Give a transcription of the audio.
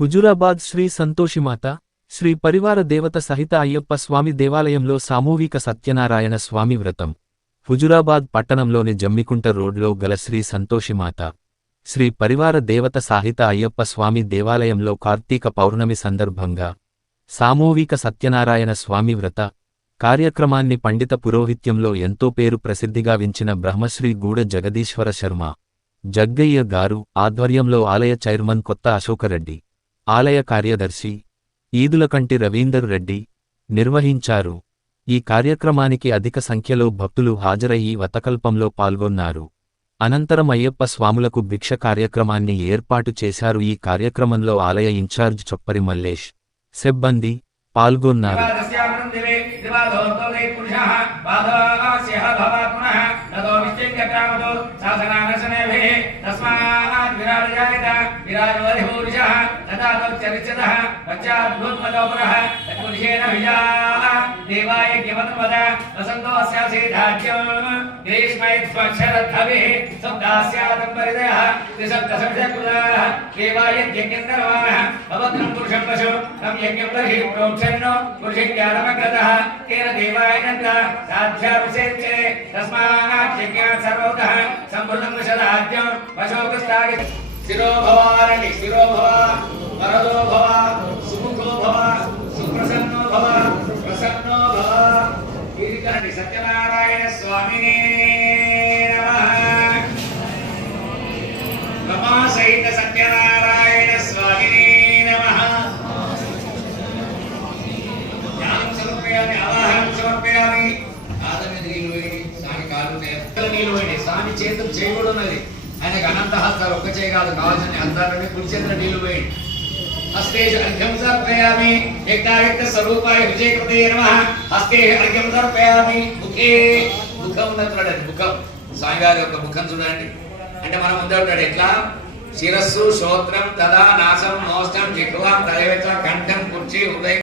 హుజూరాబాద్ శ్రీ సంతోషిమాత శ్రీ పరివార దేవత సహిత అయ్యప్ప స్వామి దేవాలయంలో సామూహిక సత్యనారాయణ స్వామి వ్రతం. హుజూరాబాద్ పట్టణంలోని జమ్మికుంట రోడ్లో గల శ్రీ సంతోషిమాత శ్రీ పరివార దేవత సహిత అయ్యప్ప స్వామి దేవాలయంలో కార్తీక పౌర్ణమి సందర్భంగా సామూహిక సత్యనారాయణ స్వామి వ్రత కార్యక్రమాన్ని పండిత పురోహిత్యంలో ఎంతో పేరు ప్రసిద్ధిగావించిన బ్రహ్మశ్రీ గూడ జగదీశ్వర శర్మ జగ్గయ్య గారు ఆధ్వర్యంలో ఆలయ చైర్మన్ కొత్త అశోకరెడ్డి, ఆలయ కార్యదర్శి ఈదులకంటి రవీందర్ రెడ్డి నిర్వహించారు. ఈ కార్యక్రమానికి అధిక సంఖ్యలో భక్తులు హాజరయ్యి వ్రతకల్పంలో పాల్గొన్నారు. అనంతరం అయ్యప్ప స్వాములకు భిక్ష కార్యక్రమాన్ని ఏర్పాటు చేశారు. ఈ కార్యక్రమంలో ఆలయ ఇన్ఛార్జ్ చొప్పరి మల్లేష్, సిబ్బంది పాల్గొన్నారు. వరదో భవ, సుముఖో భవ, సుప్రసన్నో భవ, ప్రసన్నో భవ. కీర్తనండి సత్యనారాయణ స్వామినే నమః. రమా సహిత సత్యనారాయణ స్వామినే నమః. జ్ఞానం సమర్పయామి, ఆవాహనం సమర్పయామి. కాళ్ళ మీద నీళ్ళు వేయండి, స్వామి కాళ్ళు నీళ్ళు వేయండి. స్వామి చేతులు చేయకూడదు ఉన్నది, ఆయనకు అనంత హస్తాలు ఒక్క చేయి కాదు, కావాల్సిన హస్తాలని కుడి చేతుల నీళ్ళు వేయండి. हस्ते अर्घ्यं समर्पयामि. यज्ञायज्ञ स्वरूपाय विजयकृते नमः. हस्ते अर्घ्यं समर्पयामि. मुखे मुखం ఉన్నట్టు ముఖం, స్వామి గారి యొక్క ముఖం చూడండి. అంటే మనం ముందు ఉంటాడు ఎట్లా, శిరస్సు శ్రోత్రం తదా నాసం నోష్టం జిహ్వ తలవేత కంఠం కుర్చీ హృదయం